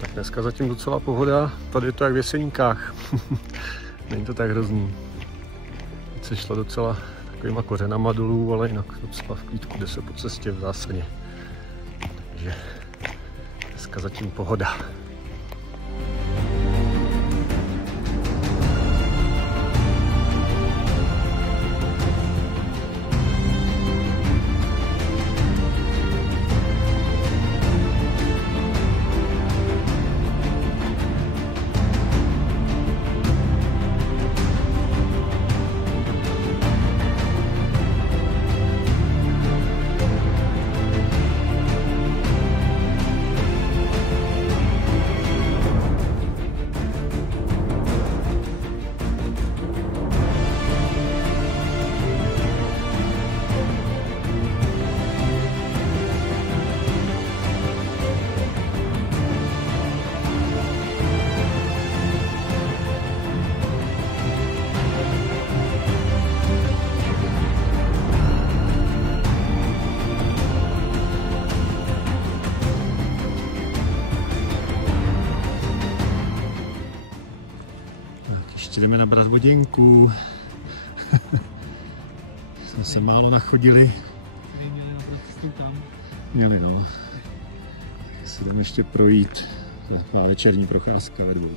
Tak dneska zatím docela pohoda, tady je to jak v Jeseníkách. Není to tak hrozný. Teď se šlo docela takovýma kořenama dolů, ale jinak docela v klídku, jde se po cestě v zásadě. Takže dneska zatím pohoda. Ještě jdeme nabrat vodinku. Jsme se málo nachodili. Měli no. Tak se jdeme ještě projít. Taková večerní procházka ve dvou.